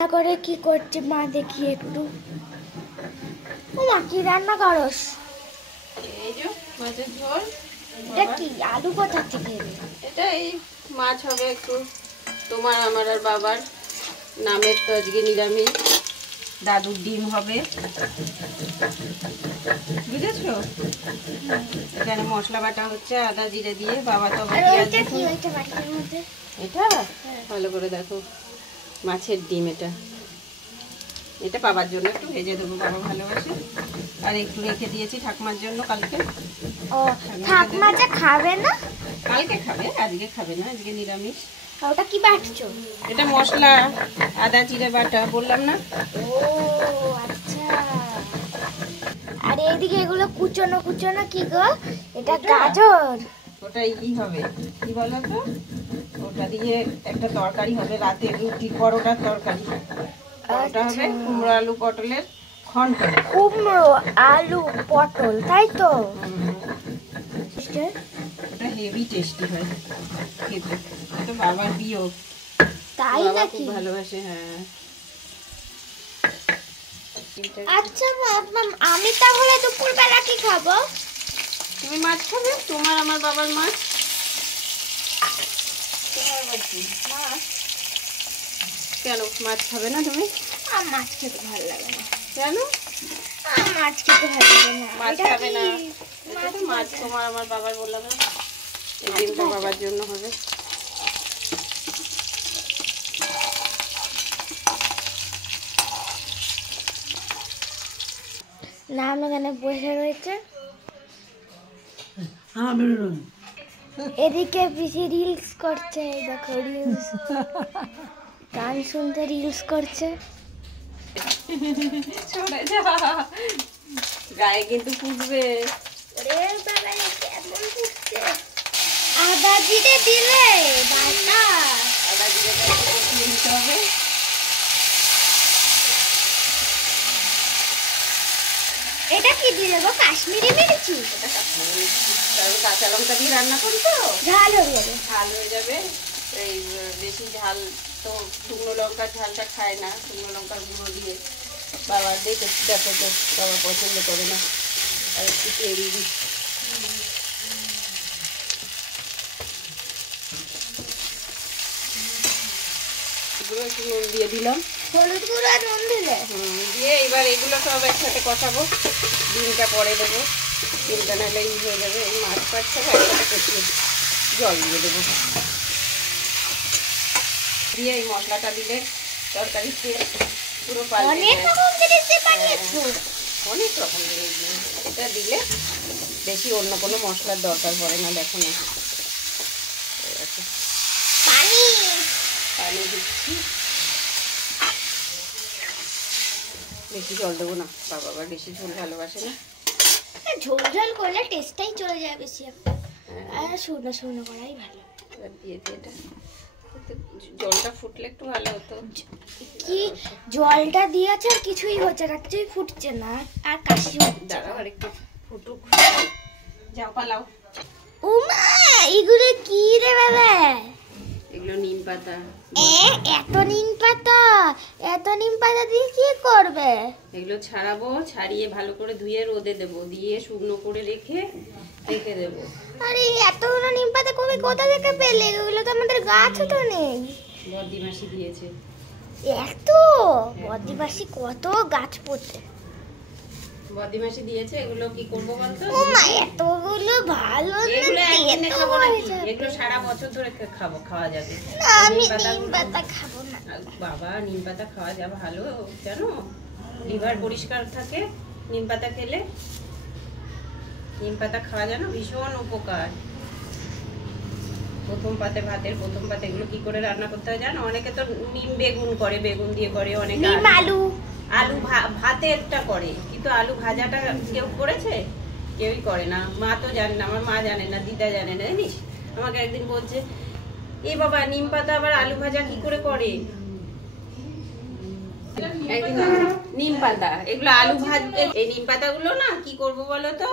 করে কি করছে মা দেখি একটু। ও মা কি রান্না করস? এই যে মাছের ঝোল। এটা কি আলু কোথা থেকে এলো? এটা এই মাছ হবে একটু তোমার আমার আর বাবার নামের, তো আজকে নিরামিষ। দাদুর ডিম হবে, বুঝেছো? এখানে মশলা বাটা হচ্ছে আদা জিরে দিয়ে। বাবা তো আর ওইটা কি ওইটা বাটির মধ্যে? এটা ভালো করে দেখো, মাছের ডিম। এটা বাবার জন্য একটু ভেজে দেবো, বাবা ভালোবাসে। আর একটু রেখে দিয়েছি ঠাকুমার জন্য কালকে। ও ঠাকুমা যে খাবে না? কালকে খাবে, আজকে খাবে না, আজকে নিরামিষ। ওটা কি বাটছো? এটা মশলা আদা জিরে বাটা, বললাম না? ও আচ্ছা। আর এইদিকে এগুলো কুচনো কুচনো কি গো? এটা গাজর। ওটা কি হবে, কি বলো তো? ওটা দিয়ে একটা তরকারি হবে, রাতে রুটি পরোটার তরকারি। ওটা হবে কুমড়ো আলু পটলের ঘন্ট। কুমড়ো আলু পটল, তাই তো? ওটা হেভি টেস্টি হয় খেতে। তো বাবার প্রিয়, তাই বাবা নাকি? খুব ভালোবাসে। হ্যাঁ। আচ্ছা আমি তাহলে দুপুরবেলা কি খাবো? তুমি মাছ খাবে? তোমার আমার বাবার মাছ। কেন মাছ খাবে না তুমি? আমার মাছ খেতে ভালো লাগে না। কেন আমার মাছ খেতে ভালো লাগে না। মাছ এটা খাবে না? কি? এটা তো মাছ তোমার আমার বাবার, বললাম না? এই ডিমটা বাবার জন্য হবে। নাম এখানে বসে রয়েছে। এদিকে বেশি রিলস করছে, দেখো রিলস, গান শুনতে রিলস করছে। সরে যা, গায়ে কিন্তু ফুটবে। আদা জিরে দিলে বাটা। আদা জিরে কষিয়ে নিতে হবে। এটা কি দিলে গো? কাশ্মীরি মির্চি? এটা কাশ্মীরি মির্চি, কারণ কাঁচা লঙ্কা দিয়ে রান্না করি তো ঝাল হয়ে যাবে। ঝাল হয়ে যাবে। এই বেশি ঝাল তো শুকনো লঙ্কার ঝালটা খায় না, শুকনো লঙ্কার গুঁড়ো দিয়ে। বাবা দেখো দেখো তো, বাবা পছন্দ করে না। আর একটু তেল দিই। এগুলো একটু নুন দিয়ে দিলাম। হলুদ গুঁড়ো আর নুন দিলে? দিয়ে এবার এগুলো সব একসাথে কষাবো। ডিমটা পরে দেবো, ডিমটা নাহলে হয়ে যাবে। এই মাছ ফাছ সব একসাথে কষিয়ে জল দিয়ে দেবো। দিয়ে এই মশলাটা দিলে তরকারিতে পুরো অনেক রকম জিনিস দিয়ে বানিয়েছো। অনেক রকম জিনিস দিয়ে এটা দিলে বেশি অন্য কোনো মশলার দরকার পড়ে না। দেখো না, পানি পানি দিচ্ছি, বেশি জল দেবো না। বাবা আবার বেশি ঝোল ভালোবাসে না। ঝোল ঝোল করলে টেস্টটাই চলে যায় বেশি। আর শুকনো শুকনো করাই ভালো। এবার দিয়ে দিই এটা। জলটা ফুটলে একটু ভালো হতো। কি জলটা দিয়েছে আর কিছুই হচ্ছে না, কিছুই ফুটছে না, আর কাশি হচ্ছে। দাঁড়াও আর একটু ফুটুক। যাও পালাও। উমা এগুলো কি রে বাবা? এগুলো নিম পাতা। এত নিম পাতা, এত নিম পাতা দিয়ে কি করবে? এগুলো ছাড়াবো, ছাড়িয়ে ভালো করে ধুয়ে রোদে দেবো, দিয়ে শুকনো করে রেখে দেবো। আরে এতগুলো নিম পাতা কবে কোথা থেকে পেলে? এগুলো তো আমাদের গাছও তো নেই। বদ্দি মাসি দিয়েছে। এত বদ্দিবাসী কত গাছ পোতে। বদ্দি মাসি দিয়েছে। এগুলো কি করবো বলতো? ও মা এতগুলো ভালো না, এগুলো একদিনে খাবো নাকি? তেতো হয়ে যাবে। এগুলো সারা বছর ধরে খাওয়া যাবে। না, আমি নিম পাতা খাবো না। বাবা নিম পাতা খাওয়া যাবে, ভালো জানো, লিভার পরিষ্কার থাকে নিম পাতা খেলে। নিম পাতা খাওয়া জানো ভীষণ উপকার। প্রথম পাতে, ভাতের প্রথম পাতে এগুলো কি করে রান্না করতে হয় জানো? অনেকে তো নিম বেগুন করে, বেগুন দিয়ে করে, অনেকে নিম আলু আলু ভাতেরটা করে, কিন্তু আলু ভাজাটা কেউ করেছে? কেউই করে না। মা তো জানে না, আমার মা জানে না, দিদা জানে না, জানিস? আমাকে একদিন বলছে, এ বাবা নিম পাতা আবার আলু ভাজা কি করে করে? নিম পাতা এগুলো আলু ভাজ, এই নিম পাতাগুলো না কি করবো বলো তো,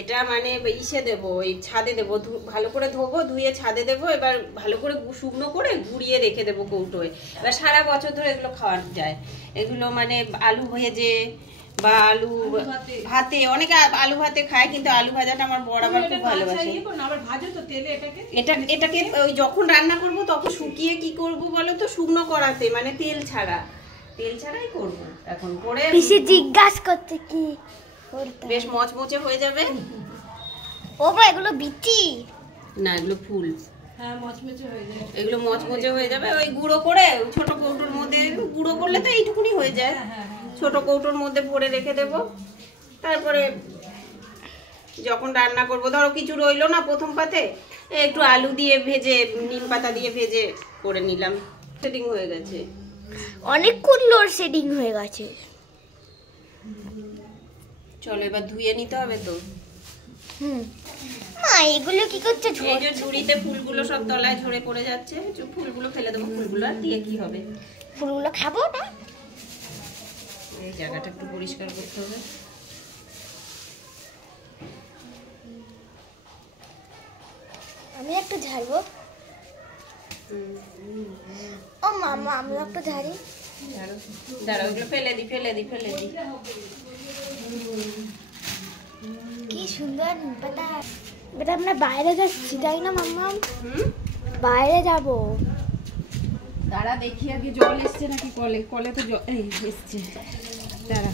এটা মানে ইসে দেবো, ওই ছাদে দেবো, ভালো করে ধোবো, ধুয়ে ছাদে দেবো, এবার ভালো করে শুকনো করে গুঁড়িয়ে রেখে দেবো কৌটোয়। এবার সারা বছর ধরে এগুলো খাওয়া যায়। এগুলো মানে আলু ভেজে বা আলু ভাতে, অনেকে আলু ভাতে খায়, কিন্তু আলু ভাজাটা আমার বড় আবার খুব ভালোবাসে। এটাকে ওই যখন রান্না করব তখন শুকিয়ে কি করব বলো তো, শুকনো করাতে, মানে তেল ছাড়াই করব এখন করে। পিসি জিজ্ঞাসা করতে কি করতে, বেশ মচমচে হয়ে যাবে। ও বা এগুলো বিচি না, এগুলো ফুল। হ্যাঁ, মচমচে হয়ে যাবে। এগুলো মচমচে হয়ে যাবে। ওই গুঁড়ো করে ছোট কৌটোর মধ্যে, গুঁড়ো করলে তো এইটুকুনি হয়ে যায়, ছোট কৌটোর মধ্যে ভরে রেখে দেব। তারপরে যখন রান্না করব, ধরো কিছু রইলো না প্রথম পাতে, একটু আলু দিয়ে ভেজে, নিম পাতা দিয়ে ভেজে করে নিলাম, সেটিং হয়ে গেছে। অনেকক্ষণ লোডশেডিং হয়ে গেছে। চলো এবার ধুয়ে নিতে হবে তো। মা এগুলো কি করছে? এই যে ঝুড়িতে ফুলগুলো সব তলায় ঝরে পড়ে যাচ্ছে, ফুলগুলো ফেলে দেবো। ফুলগুলো আর দিয়ে কি হবে, ফুলগুলো খাবো না। এই জায়গাটা একটু পরিষ্কার করতে হবে। আমি একটু ঝাড়বো। ও মামা আমি একটু ঝাড়ি। দাঁড়াও, ওগুলো ফেলে দি। কি সুন্দর পাতা। বেটা আমরা বাইরে যাচ্ছি তাই না মাম্মা? বাইরে যাব। দাঁড়া দেখি আগে জল এসছে নাকি কলে। কলে তো জল এসছে, দাঁড়া।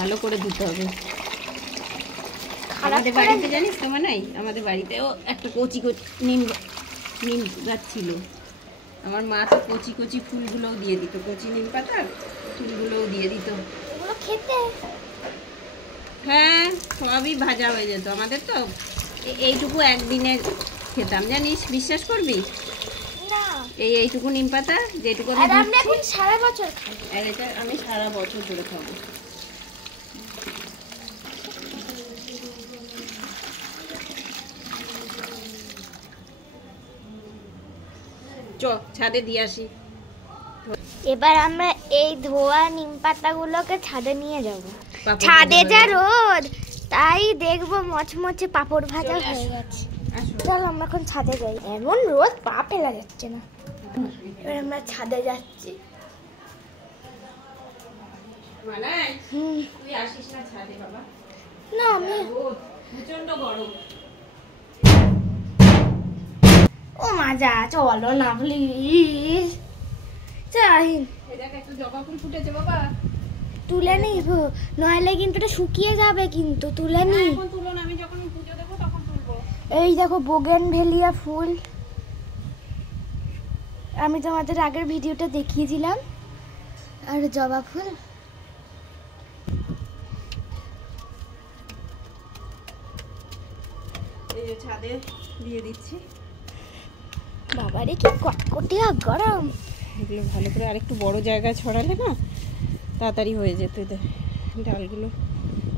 ভালো করে ধুতে হবে। আমাদের বাড়িতে জানিস তো মানে, আমাদের বাড়িতেও একটা কচি নিম গাছ ছিল। আমার মা তো কচি ফুলগুলোও দিয়ে দিত, কচি নিম পাতার ফুলগুলোও দিয়ে দিত। এগুলো খেতে? হ্যাঁ, সবই ভাজা হয়ে যেত আমাদের। তো এইটুকু একদিনে খেতাম, জানিস, বিশ্বাস করবি না। এইটুকু নিম পাতা যেটুকু আর আমরা এখন সারা বছর খাই। আর এটা আমি সারা বছর ধরে খাবো। চ ছাদে দিয়ে আসি। এবার আমরা এই ধোয়া নিম পাতাগুলোকে ছাদে নিয়ে যাব। ছাদে যা রোদ, তাই দেখবো মচমচে পাপড় ভাজা হয়ে গেছে। চল আমরা এখন ছাদে যাই। এমন রোদ পা ফেলা যাচ্ছে না। এবার আমরা ছাদে যাচ্ছি। তুই আসিস না ছাদে বাবা। না আমি প্রচন্ড গরম। ও মা যা, চলো না প্লিজ। চাহিন একটু জবা ফুল ফুটেছে বাবা, তুলে নিব, নইলে কিন্তু এটা শুকিয়ে যাবে। কিন্তু তুলে নি। এখন তুলো না, আমি যখন পুজো দেবো তখন তুলবো। এই দেখো বোগেনভেলিয়া ফুল, আমি তোমাদের আগের ভিডিওটা দেখিয়েছিলাম। আর জবা ফুল। এই যে ছাদে দিয়ে দিচ্ছি। বাবারে কি কটকটিয়া গরম। এগুলো ভালো করে আরেকটু বড় জায়গায় ছড়ালে না তাড়াতাড়ি হয়ে যেত। ডালগুলো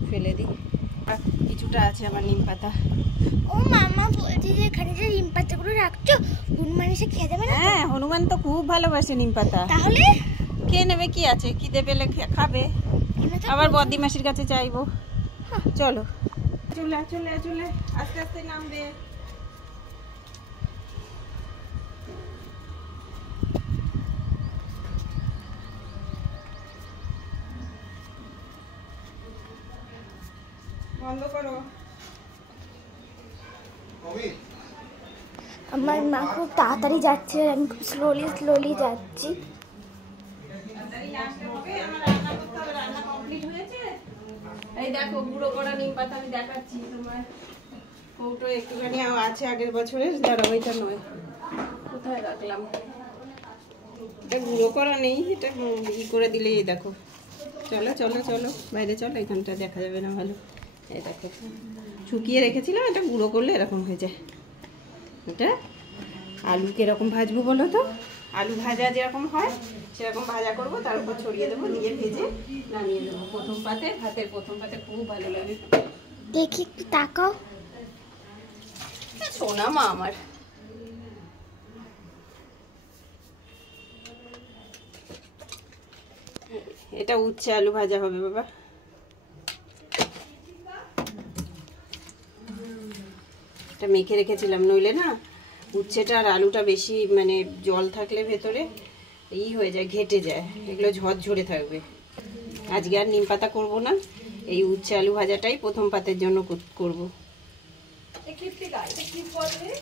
ফেলে দিই। আর কিছুটা আছে আমার নিম পাতা। ও মামা বলছি যে এখানে যে নিম পাতাগুলো রাখছো, হনুমান এসে খেয়ে যাবে না? হ্যাঁ, হনুমান তো খুব ভালোবাসে নিম পাতা। তাহলে কে নেবে, কি আছে, খিদে পেলে খাবে। আবার বদ্দি মাসির কাছে চাইবো। চলো চলে আস্তে আস্তে নামবে। বন্ধ করো। আমার মা খুব তাড়াতাড়ি যাচ্ছে, আমি খুব স্লোলি যাচ্ছি। এই দেখো গুঁড়ো করা নিম পাতা আমি দেখাচ্ছি তোমার। কৌটো একটুখানি আছে আগের বছরের, দাঁড়া ওইটা নয়, কোথায় রাখলাম। এটা গুঁড়ো করা নেই, এটা ই করে দিলেই। এই দেখো, চলো বাইরে চলো, এখানটা দেখা যাবে না ভালো। এই দেখো শুকিয়ে রেখেছিলাম, এটা গুঁড়ো করলে এরকম হয়ে যায়। এটা আলু কিরকম ভাজবো বলো তো? আলু ভাজা যেরকম হয় সেরকম ভাজা করব, তার উপর ছড়িয়ে দেবো, দিয়ে ভেজে নামিয়ে দেবো। প্রথম পাতে, ভাতের প্রথম পাতে খুব ভালো লাগে। দেখি একটু তাকাও। সোনা মা আমার। এটা উচ্ছে আলু ভাজা হবে বাবা। এটা মেখে রেখেছিলাম, নইলে না উচ্ছেটা আর আলুটা বেশি মানে জল থাকলে ভেতরে হয়ে যায়, ঘেটে যায়, এগুলো ঝরঝরে থাকবে। আজকে আর নিম পাতা করবো না, এই উচ্ছে আলু ভাজাটাই প্রথম পাতের জন্য করবো।